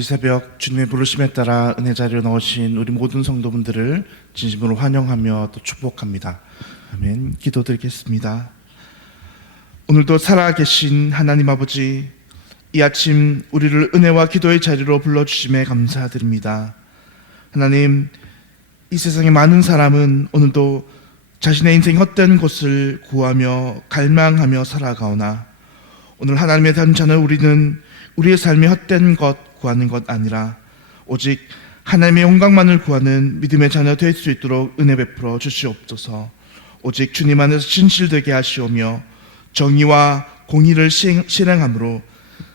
우리 새벽 주님의 부르심에 따라 은혜 자리에 넣으신 우리 모든 성도분들을 진심으로 환영하며 또 축복합니다. 아멘. 기도드리겠습니다. 오늘도 살아계신 하나님 아버지, 이 아침 우리를 은혜와 기도의 자리로 불러주심에 감사드립니다. 하나님, 이 세상에 많은 사람은 오늘도 자신의 인생 헛된 곳을 구하며 갈망하며 살아가오나, 오늘 하나님의 단자는 우리는 우리의 삶의 헛된 것 구하는 것 아니라 오직 하나님의 영광만을 구하는 믿음의 자녀 될 수 있도록 은혜 베풀어 주시옵소서. 오직 주님 안에서 진실되게 하시오며 정의와 공의를 실행함으로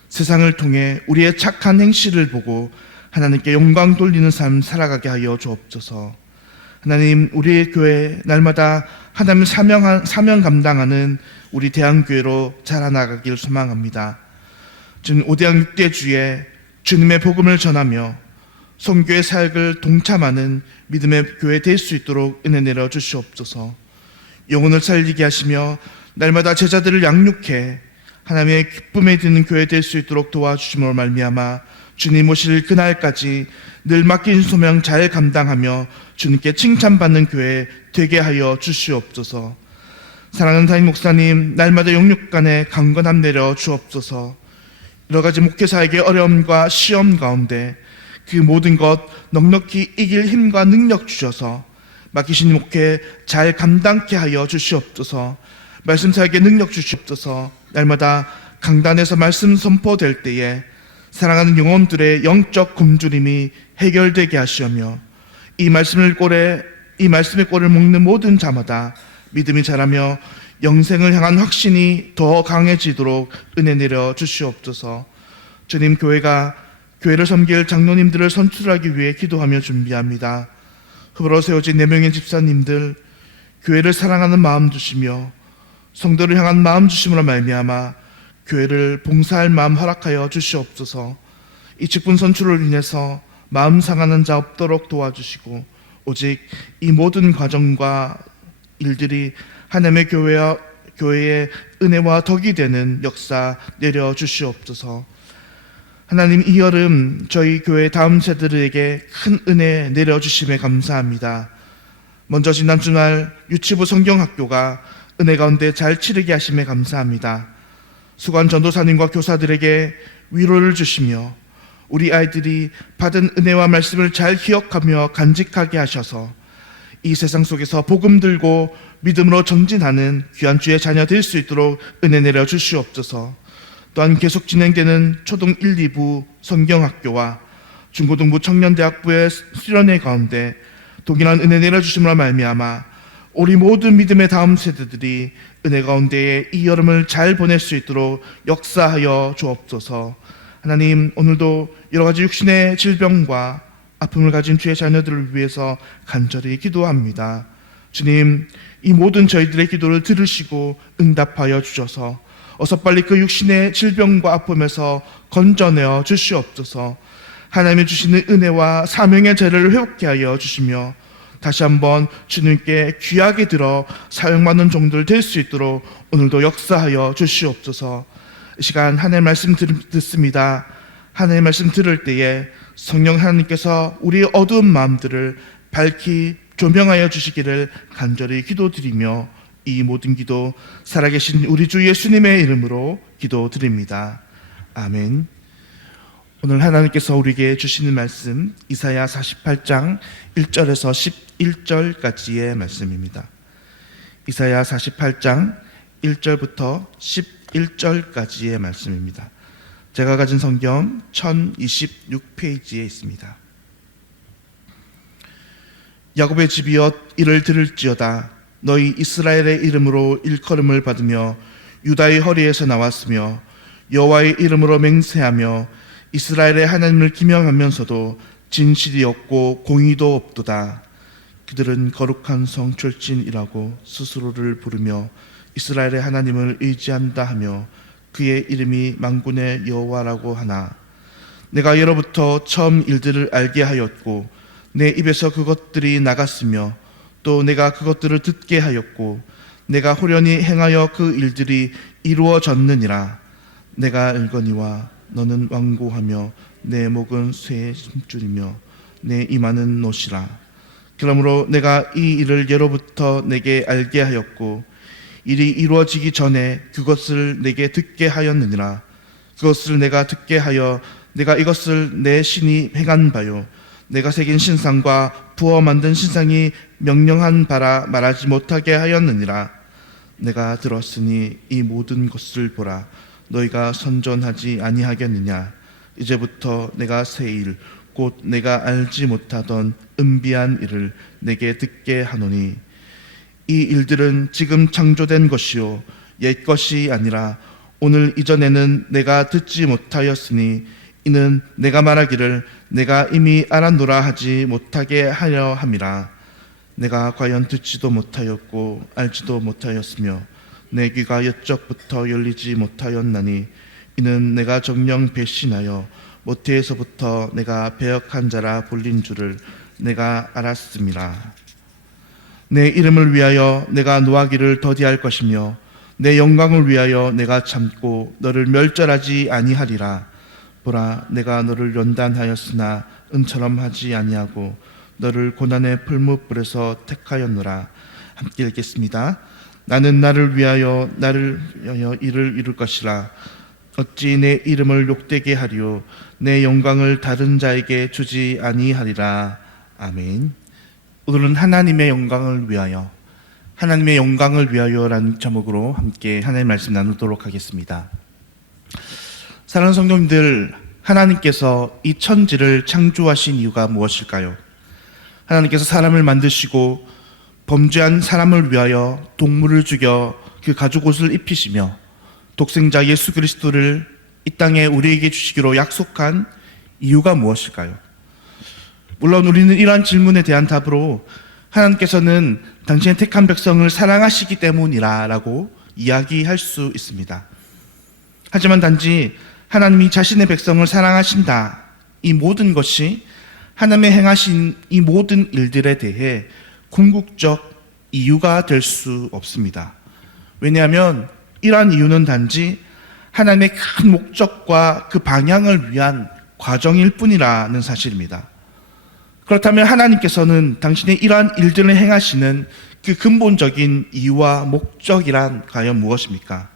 세상을 통해 우리의 착한 행실을 보고 하나님께 영광 돌리는 삶 살아가게 하여 주옵소서. 하나님, 우리의 교회 날마다 하나님 사명 감당하는 우리 대한교회로 자라나가길 소망합니다. 지금 5대양 6대주에 주님의 복음을 전하며 선교의 사역을 동참하는 믿음의 교회 될 수 있도록 은혜 내려 주시옵소서. 영혼을 살리게 하시며 날마다 제자들을 양육해 하나님의 기쁨에 드는 교회 될 수 있도록 도와주심으로 말미암아 주님 오실 그날까지 늘 맡긴 소명 잘 감당하며 주님께 칭찬받는 교회 되게 하여 주시옵소서. 사랑하는 담임 목사님, 날마다 영육간에 강건함 내려 주옵소서. 여러 가지 목회자에게 어려움과 시험 가운데 그 모든 것 넉넉히 이길 힘과 능력 주셔서 맡기신 목회 잘 감당케 하여 주시옵소서. 말씀 사역에 능력 주시옵소서. 날마다 강단에서 말씀 선포될 때에 사랑하는 영혼들의 영적 굶주림이 해결되게 하시며 이 말씀의 꼴을 먹는 모든 자마다 믿음이 자라며 영생을 향한 확신이 더 강해지도록 은혜 내려 주시옵소서. 주님, 교회를 섬길 장로님들을 선출하기 위해 기도하며 준비합니다. 후보로 세워진 4명의 집사님들, 교회를 사랑하는 마음 주시며 성도를 향한 마음 주심으로 말미암아 교회를 봉사할 마음 허락하여 주시옵소서. 이 직분 선출을 인해서 마음 상하는 자 없도록 도와주시고 오직 이 모든 과정과 일들이 하나님의 교회의 은혜와 덕이 되는 역사 내려 주시옵소서. 하나님, 이 여름 저희 교회 다음 세대들에게 큰 은혜 내려 주심에 감사합니다. 먼저 지난 주말 유치부 성경학교가 은혜 가운데 잘 치르게 하심에 감사합니다. 수관 전도사님과 교사들에게 위로를 주시며 우리 아이들이 받은 은혜와 말씀을 잘 기억하며 간직하게 하셔서 이 세상 속에서 복음 들고 믿음으로 전진하는 귀한 주의 자녀 될 수 있도록 은혜 내려 주시옵소서. 또한 계속 진행되는 초등 1, 2부 성경학교와 중고등부 청년대학부의 수련회 가운데 동일한 은혜 내려 주심으로 말미암아 우리 모든 믿음의 다음 세대들이 은혜 가운데에 이 여름을 잘 보낼 수 있도록 역사하여 주옵소서. 하나님, 오늘도 여러 가지 육신의 질병과 아픔을 가진 주의 자녀들을 위해서 간절히 기도합니다. 주님, 이 모든 저희들의 기도를 들으시고 응답하여 주셔서 어서 빨리 그 육신의 질병과 아픔에서 건져내어 주시옵소서. 하나님이 주시는 은혜와 사명의 자리를 회복케 하여 주시며 다시 한번 주님께 귀하게 들어 사용받는 종들 될 수 있도록 오늘도 역사하여 주시옵소서. 이 시간 하나님의 말씀 듣습니다. 하나님의 말씀 들을 때에 성령 하나님께서 우리의 어두운 마음들을 밝히 조명하여 주시기를 간절히 기도드리며 이 모든 기도 살아계신 우리 주 예수님의 이름으로 기도드립니다. 아멘. 오늘 하나님께서 우리에게 주시는 말씀 이사야 48장 1절에서 11절까지의 말씀입니다. 이사야 48장 1절부터 11절까지의 말씀입니다. 제가 가진 성경 1026페이지에 있습니다. 야곱의 집이여 이를 들을지어다. 너희 이스라엘의 이름으로 일컬음을 받으며 유다의 허리에서 나왔으며 여호와의 이름으로 맹세하며 이스라엘의 하나님을 기명하면서도 진실이 없고 공의도 없도다. 그들은 거룩한 성 출신이라고 스스로를 부르며 이스라엘의 하나님을 의지한다 하며 그의 이름이 만군의 여호와라고 하나, 내가 예로부터 처음 일들을 알게 하였고 내 입에서 그것들이 나갔으며 또 내가 그것들을 듣게 하였고 내가 호련히 행하여 그 일들이 이루어졌느니라. 내가 알거니와 너는 완고하며 내 목은 쇠의 힘줄이며 내 이마는 노시라. 그러므로 내가 이 일을 예로부터 내게 알게 하였고 일이 이루어지기 전에 그것을 내게 듣게 하였느니라. 그것을 내가 듣게 하여 내가 이것을 내 신이 행한 바요 내가 새긴 신상과 부어 만든 신상이 명령한 바라 말하지 못하게 하였느니라. 내가 들었으니 이 모든 것을 보라. 너희가 선전하지 아니하겠느냐. 이제부터 내가 새 일 곧 내가 알지 못하던 은비한 일을 내게 듣게 하노니 이 일들은 지금 창조된 것이요 옛 것이 아니라 오늘 이전에는 내가 듣지 못하였으니 이는 내가 말하기를 내가 이미 알았노라 하지 못하게 하려 함이라. 내가 과연 듣지도 못하였고 알지도 못하였으며 내 귀가 옛적부터 열리지 못하였나니 이는 내가 정녕 배신하여 모태에서부터 내가 배역한 자라 불린 줄을 내가 알았음이라. 내 이름을 위하여 내가 노하기를 더디할 것이며 내 영광을 위하여 내가 참고 너를 멸절하지 아니하리라. 보라, 내가 너를 연단하였으나 은처럼 하지 아니하고 너를 고난의 풀무불에서 택하였노라. 함께 읽겠습니다. 나는 나를 위하여 일을 이룰 것이라. 어찌 내 이름을 욕되게 하리요 내 영광을 다른 자에게 주지 아니하리라. 아멘. 오늘은 하나님의 영광을 위하여, 하나님의 영광을 위하여라는 제목으로 함께 하나님의 말씀 나누도록 하겠습니다. 사랑하는 성도님들, 하나님께서 이 천지를 창조하신 이유가 무엇일까요? 하나님께서 사람을 만드시고 범죄한 사람을 위하여 동물을 죽여 그 가죽 옷을 입히시며 독생자 예수 그리스도를 이 땅에 우리에게 주시기로 약속한 이유가 무엇일까요? 물론 우리는 이러한 질문에 대한 답으로 하나님께서는 당신의 택한 백성을 사랑하시기 때문이라고 이야기할 수 있습니다. 하지만 단지 하나님이 자신의 백성을 사랑하신다, 이 모든 것이 하나님의 행하신 이 모든 일들에 대해 궁극적 이유가 될 수 없습니다. 왜냐하면 이러한 이유는 단지 하나님의 큰 목적과 그 방향을 위한 과정일 뿐이라는 사실입니다. 그렇다면 하나님께서는 당신의 이러한 일들을 행하시는 그 근본적인 이유와 목적이란 과연 무엇입니까?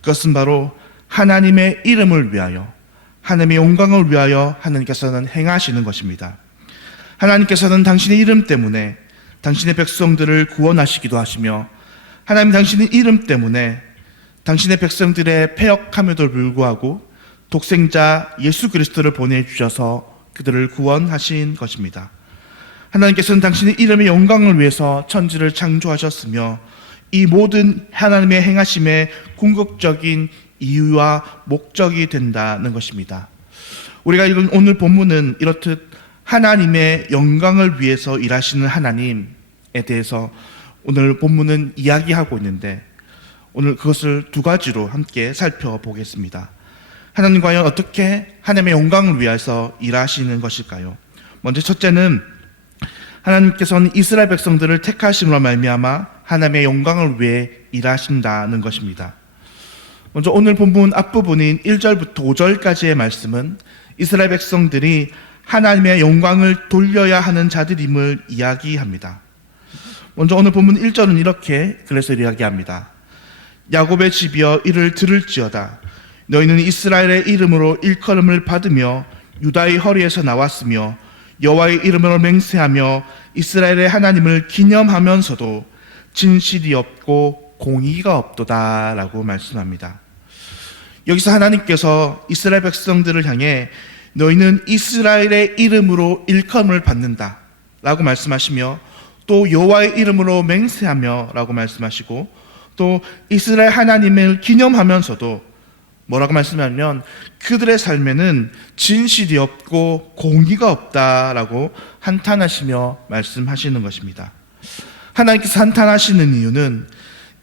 그것은 바로 하나님의 이름을 위하여, 하나님의 영광을 위하여 하나님께서는 행하시는 것입니다. 하나님께서는 당신의 이름 때문에 당신의 백성들을 구원하시기도 하시며, 하나님 당신의 이름 때문에 당신의 백성들의 패역함에도 불구하고 독생자 예수 그리스도를 보내주셔서 그들을 구원하신 것입니다. 하나님께서는 당신의 이름의 영광을 위해서 천지를 창조하셨으며 이 모든 하나님의 행하심의 궁극적인 이유와 목적이 된다는 것입니다. 우리가 읽은 오늘 본문은 이렇듯 하나님의 영광을 위해서 일하시는 하나님에 대해서 오늘 본문은 이야기하고 있는데, 오늘 그것을 두 가지로 함께 살펴보겠습니다. 하나님 과연 어떻게 하나님의 영광을 위해서 일하시는 것일까요? 먼저 첫째는 하나님께서는 이스라엘 백성들을 택하심으로 말미암아 하나님의 영광을 위해 일하신다는 것입니다. 먼저 오늘 본문 앞부분인 1절부터 5절까지의 말씀은 이스라엘 백성들이 하나님의 영광을 돌려야 하는 자들임을 이야기합니다. 먼저 오늘 본문 1절은 이렇게 그래서 이야기합니다. 야곱의 집이여 이를 들을지어다. 너희는 이스라엘의 이름으로 일컬음을 받으며 유다의 허리에서 나왔으며 여호와의 이름으로 맹세하며 이스라엘의 하나님을 기념하면서도 진실이 없고 공의가 없도다 라고 말씀합니다. 여기서 하나님께서 이스라엘 백성들을 향해 너희는 이스라엘의 이름으로 일컬음을 받는다 라고 말씀하시며, 또 여호와의 이름으로 맹세하며 라고 말씀하시고, 또 이스라엘 하나님을 기념하면서도 뭐라고 말씀하면 그들의 삶에는 진실이 없고 공의가 없다라고 한탄하시며 말씀하시는 것입니다. 하나님께서 한탄하시는 이유는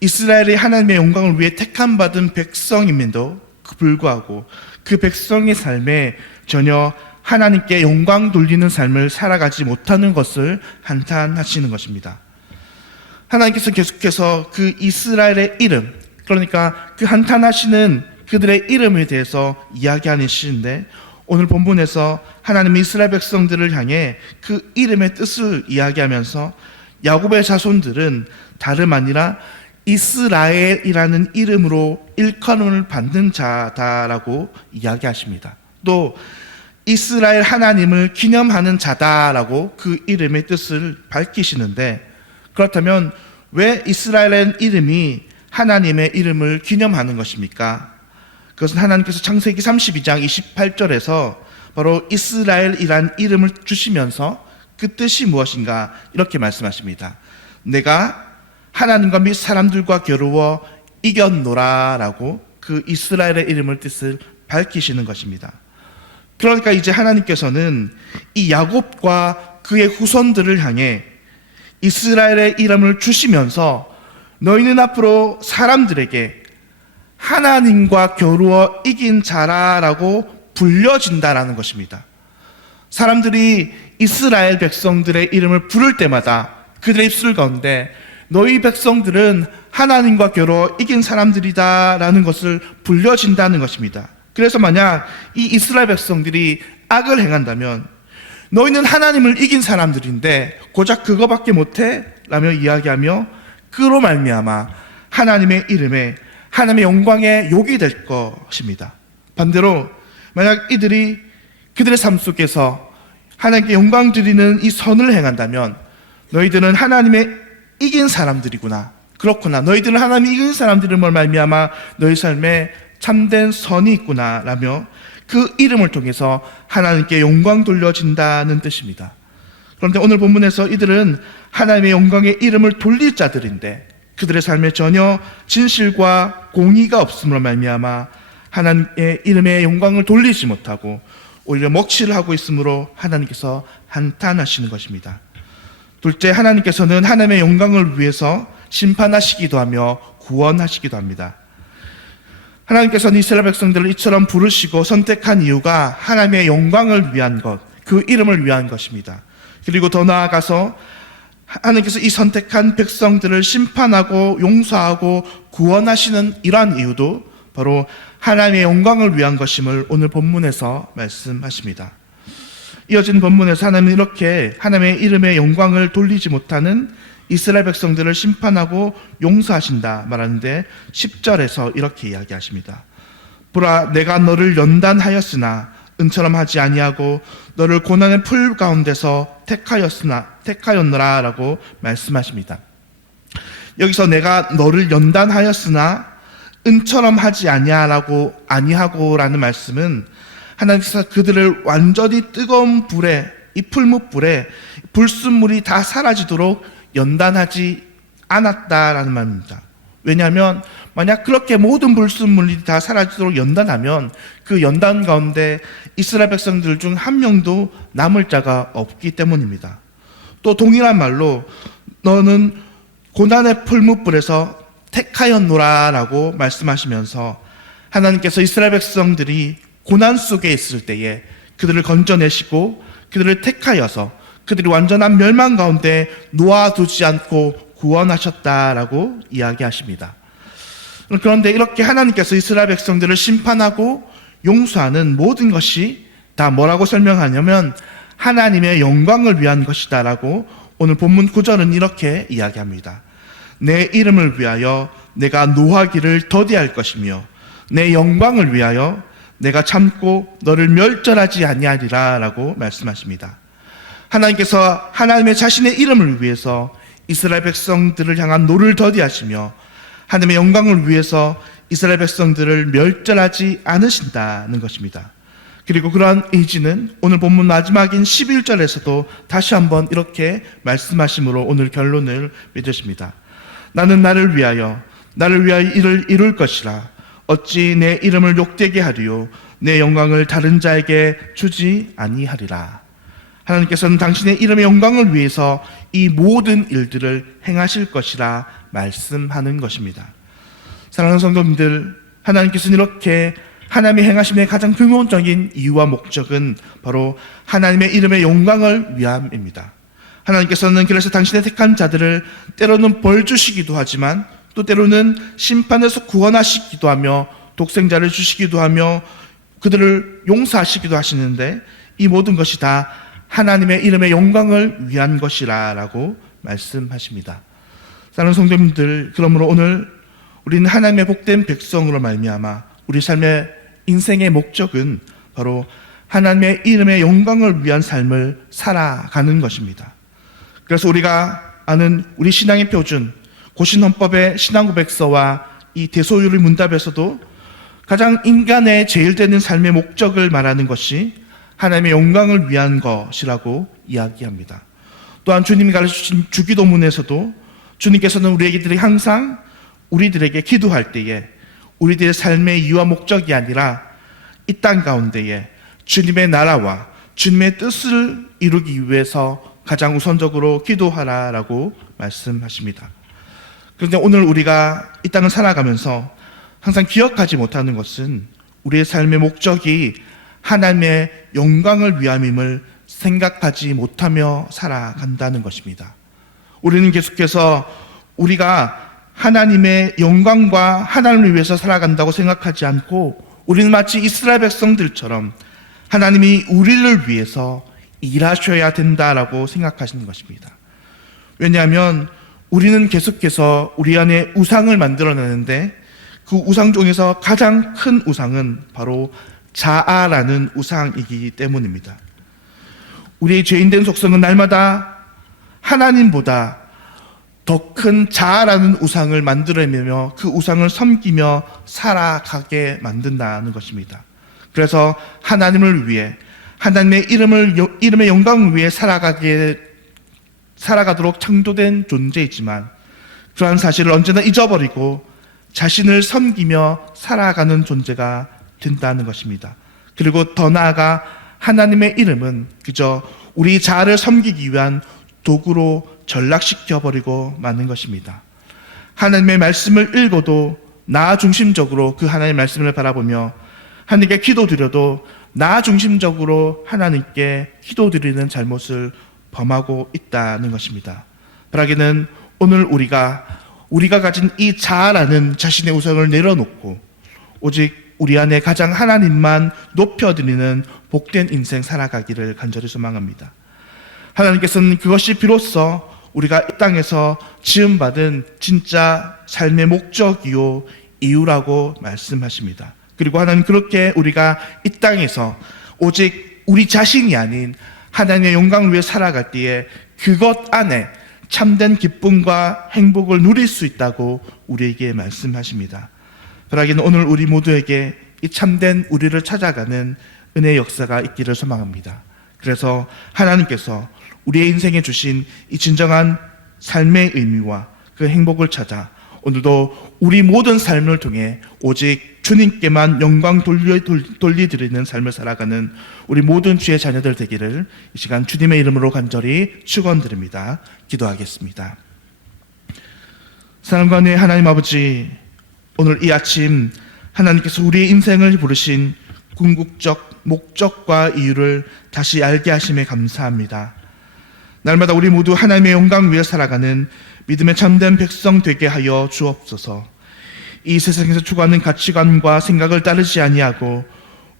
이스라엘이 하나님의 영광을 위해 택함받은 백성임에도 불구하고 그 백성의 삶에 전혀 하나님께 영광 돌리는 삶을 살아가지 못하는 것을 한탄하시는 것입니다. 하나님께서 계속해서 그 이스라엘의 이름, 그러니까 그 한탄하시는 그들의 이름에 대해서 이야기하시는데, 오늘 본문에서 하나님이 이스라엘 백성들을 향해 그 이름의 뜻을 이야기하면서 야곱의 자손들은 다름 아니라 이스라엘이라는 이름으로 일컬음을 받는 자다라고 이야기하십니다. 또 이스라엘 하나님을 기념하는 자다라고 그 이름의 뜻을 밝히시는데, 그렇다면 왜 이스라엘의 이름이 하나님의 이름을 기념하는 것입니까? 그것은 하나님께서 창세기 32장 28절에서 바로 이스라엘이란 이름을 주시면서 그 뜻이 무엇인가 이렇게 말씀하십니다. 내가 하나님과 및 사람들과 겨루어 이겼노라 라고 그 이스라엘의 이름을 뜻을 밝히시는 것입니다. 그러니까 이제 하나님께서는 이 야곱과 그의 후손들을 향해 이스라엘의 이름을 주시면서 너희는 앞으로 사람들에게 하나님과 겨루어 이긴 자라라고 불려진다라는 것입니다. 사람들이 이스라엘 백성들의 이름을 부를 때마다 그들의 입술 가운데 너희 백성들은 하나님과 겨루어 이긴 사람들이다라는 것을 불려진다는 것입니다. 그래서 만약 이 이스라엘 백성들이 악을 행한다면 너희는 하나님을 이긴 사람들인데 고작 그거밖에 못해? 라며 이야기하며 그로 말미암아 하나님의 이름에 하나님의 영광에 욕이 될 것입니다. 반대로 만약 이들이 그들의 삶 속에서 하나님께 영광 드리는 이 선을 행한다면 너희들은 하나님의 이긴 사람들이구나, 그렇구나, 너희들은 하나님이 이긴 사람들임을 말미암아 너희 삶에 참된 선이 있구나 라며 그 이름을 통해서 하나님께 영광 돌려진다는 뜻입니다. 그런데 오늘 본문에서 이들은 하나님의 영광의 이름을 돌릴 자들인데 그들의 삶에 전혀 진실과 공의가 없음으로 말미암아 하나님의 이름의 영광을 돌리지 못하고 오히려 먹칠을 하고 있으므로 하나님께서 한탄하시는 것입니다. 둘째, 하나님께서는 하나님의 영광을 위해서 심판하시기도 하며 구원하시기도 합니다. 하나님께서는 이스라엘 백성들을 이처럼 부르시고 선택한 이유가 하나님의 영광을 위한 것, 그 이름을 위한 것입니다. 그리고 더 나아가서 하나님께서 이 선택한 백성들을 심판하고 용서하고 구원하시는 이러한 이유도 바로 하나님의 영광을 위한 것임을 오늘 본문에서 말씀하십니다. 이어진 본문에서 하나님은 이렇게 하나님의 이름의 영광을 돌리지 못하는 이스라엘 백성들을 심판하고 용서하신다 말하는데 10절에서 이렇게 이야기하십니다. 보라, 내가 너를 연단하였으나 은처럼 하지 아니하고 너를 고난의 풀 가운데서 택하였노라 라고 말씀하십니다. 여기서 내가 너를 연단하였으나 은처럼 하지 아니하고 라는 말씀은 하나님께서 그들을 완전히 뜨거운 불에, 이 풀무불에 불순물이 다 사라지도록 연단하지 않았다라는 말입니다. 왜냐하면 만약 그렇게 모든 불순물이 다 사라지도록 연단하면 그 연단 가운데 이스라엘 백성들 중 한 명도 남을 자가 없기 때문입니다. 또 동일한 말로 너는 고난의 풀무불에서 택하였노라 라고 말씀하시면서 하나님께서 이스라엘 백성들이 고난 속에 있을 때에 그들을 건져내시고 그들을 택하여서 그들이 완전한 멸망 가운데 놓아두지 않고 구원하셨다라고 이야기하십니다. 그런데 이렇게 하나님께서 이스라엘 백성들을 심판하고 용서하는 모든 것이 다 뭐라고 설명하냐면 하나님의 영광을 위한 것이다라고 오늘 본문 9절은 이렇게 이야기합니다. 내 이름을 위하여 내가 노하기를 더디할 것이며 내 영광을 위하여 내가 참고 너를 멸절하지 아니하리라 라고 말씀하십니다. 하나님께서 하나님의 자신의 이름을 위해서 이스라엘 백성들을 향한 노를 더디하시며 하나님의 영광을 위해서 이스라엘 백성들을 멸절하지 않으신다는 것입니다. 그리고 그러한 의지는 오늘 본문 마지막인 11절에서도 다시 한번 이렇게 말씀하심으로 오늘 결론을 맺으십니다. 나는 나를 위하여 이를 이룰 것이라. 어찌 내 이름을 욕되게 하리요 내 영광을 다른 자에게 주지 아니하리라. 하나님께서는 당신의 이름의 영광을 위해서 이 모든 일들을 행하실 것이라 말씀하는 것입니다. 사랑하는 성도님들, 하나님께서는 이렇게 하나님의 행하심의 가장 근원적인 이유와 목적은 바로 하나님의 이름의 영광을 위함입니다. 하나님께서는 그래서 당신의 택한 자들을 때로는 벌 주시기도 하지만 또 때로는 심판에서 구원하시기도 하며 독생자를 주시기도 하며 그들을 용서하시기도 하시는데 이 모든 것이 다 하나님의 이름의 영광을 위한 것이라고 말씀하십니다. 사랑하는 성도님들, 그러므로 오늘 우리는 하나님의 복된 백성으로 말미암아 우리 삶의 인생의 목적은 바로 하나님의 이름의 영광을 위한 삶을 살아가는 것입니다. 그래서 우리가 아는 우리 신앙의 표준 고신헌법의 신앙고백서와 이 대소유리 문답에서도 가장 인간의 제일 되는 삶의 목적을 말하는 것이 하나님의 영광을 위한 것이라고 이야기합니다. 또한 주님이 가르치신 주기도문에서도 주님께서는 우리에게 항상 우리들에게 기도할 때에 우리들의 삶의 이유와 목적이 아니라 이 땅 가운데에 주님의 나라와 주님의 뜻을 이루기 위해서 가장 우선적으로 기도하라라고 말씀하십니다. 그런데 오늘 우리가 이 땅을 살아가면서 항상 기억하지 못하는 것은 우리의 삶의 목적이 하나님의 영광을 위함임을 생각하지 못하며 살아간다는 것입니다. 우리는 계속해서 우리가 하나님의 영광과 하나님을 위해서 살아간다고 생각하지 않고 우리는 마치 이스라엘 백성들처럼 하나님이 우리를 위해서 일하셔야 된다라고 생각하시는 것입니다. 왜냐하면 우리는 계속해서 우리 안에 우상을 만들어내는데 그 우상 중에서 가장 큰 우상은 바로 자아라는 우상이기 때문입니다. 우리의 죄인된 속성은 날마다 하나님보다 더 큰 자아라는 우상을 만들어내며 그 우상을 섬기며 살아가게 만든다는 것입니다. 그래서 하나님을 위해 하나님의 이름의 영광을 위해 살아가도록 창조된 존재이지만 그러한 사실을 언제나 잊어버리고 자신을 섬기며 살아가는 존재가 된다는 것입니다. 그리고 더 나아가 하나님의 이름은 그저 우리 자아를 섬기기 위한 도구로 전락시켜버리고 마는 것입니다. 하나님의 말씀을 읽어도 나 중심적으로 그 하나님의 말씀을 바라보며 하나님께 기도드려도 나 중심적으로 하나님께 기도드리는 잘못을 범하고 있다는 것입니다. 바라기는 오늘 우리가 가진 이 자아라는 자신의 우상을 내려놓고 오직 우리 안에 가장 하나님만 높여드리는 복된 인생 살아가기를 간절히 소망합니다. 하나님께서는 그것이 비로소 우리가 이 땅에서 지음받은 진짜 삶의 목적이요 이유라고 말씀하십니다. 그리고 하나님 그렇게 우리가 이 땅에서 오직 우리 자신이 아닌 하나님의 영광을 위해 살아갈 때에 그것 안에 참된 기쁨과 행복을 누릴 수 있다고 우리에게 말씀하십니다. 바라기는 오늘 우리 모두에게 이 참된 우리를 찾아가는 은혜의 역사가 있기를 소망합니다. 그래서 하나님께서 우리의 인생에 주신 이 진정한 삶의 의미와 그 행복을 찾아 오늘도 우리 모든 삶을 통해 오직 주님께만 영광 돌리드리는 삶을 살아가는 우리 모든 주의 자녀들 되기를 이 시간 주님의 이름으로 간절히 축원드립니다. 기도하겠습니다. 사랑과 은혜의 하나님 아버지, 오늘 이 아침 하나님께서 우리의 인생을 부르신 궁극적 목적과 이유를 다시 알게 하심에 감사합니다. 날마다 우리 모두 하나님의 영광 위에 살아가는 믿음의 참된 백성 되게 하여 주옵소서. 이 세상에서 추구하는 가치관과 생각을 따르지 아니하고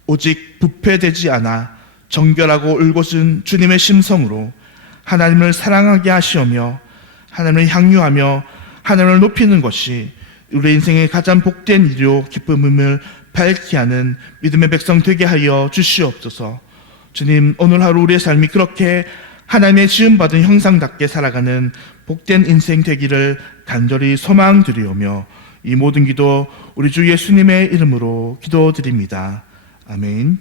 오직 부패되지 않아 정결하고 올곧은 주님의 심성으로 하나님을 사랑하게 하시오며 하나님을 향유하며 하나님을 높이는 것이 우리 인생의 가장 복된 일요 기쁨을 밝게 하는 믿음의 백성 되게 하여 주시옵소서. 주님, 오늘 하루 우리의 삶이 그렇게 하나님의 지음받은 형상답게 살아가는 복된 인생 되기를 간절히 소망드리오며 이 모든 기도 우리 주 예수님의 이름으로 기도드립니다. 아멘.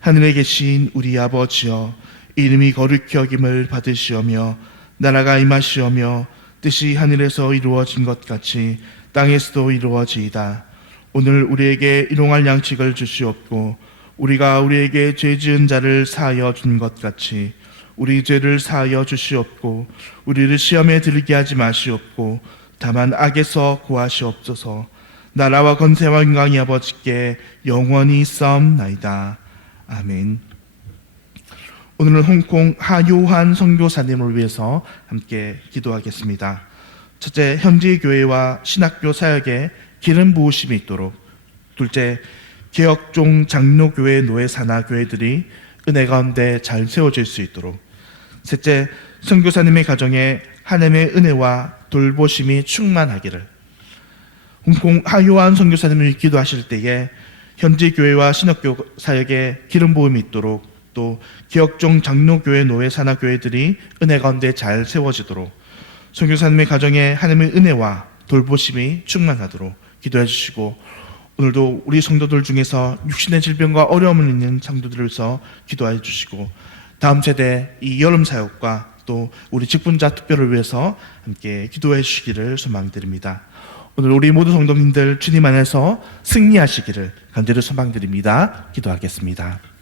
하늘에 계신 우리 아버지여, 이름이 거룩히 여김을 받으시오며 나라가 임하시오며 뜻이 하늘에서 이루어진 것 같이 땅에서도 이루어지이다. 오늘 우리에게 일용할 양식을 주시옵고 우리가 우리에게 죄 지은 자를 사하여 준 것 같이 우리 죄를 사하여 주시옵고 우리를 시험에 들게 하지 마시옵고 다만 악에서 구하시옵소서. 나라와 권세와 영광이 아버지께 영원히 있사옵나이다. 아멘. 오늘은 홍콩 하요한 선교사님을 위해서 함께 기도하겠습니다. 첫째, 현지 교회와 신학교 사역에 기름 부으심이 있도록. 둘째, 개혁종 장로교회 노예 산하 교회들이 은혜 가운데 잘 세워질 수 있도록. 셋째, 선교사님의 가정에 하나님의 은혜와 돌보심이 충만하기를. 홍콩 하요한 선교사님을 기도하실 때에 현지 교회와 신학교 사역에 기름 부음이 있도록, 또 기억종 장로교회 노예 산하 교회들이 은혜 가운데 잘 세워지도록, 선교사님의 가정에 하나님의 은혜와 돌보심이 충만하도록 기도해 주시고, 오늘도 우리 성도들 중에서 육신의 질병과 어려움을 있는 성도들을 위해서 기도해 주시고, 다음 세대 이 여름 사역과 또 우리 직분자 특별을 위해서 함께 기도해 주시기를 소망드립니다. 오늘 우리 모든 성도님들 주님 안에서 승리하시기를 간절히 소망드립니다. 기도하겠습니다.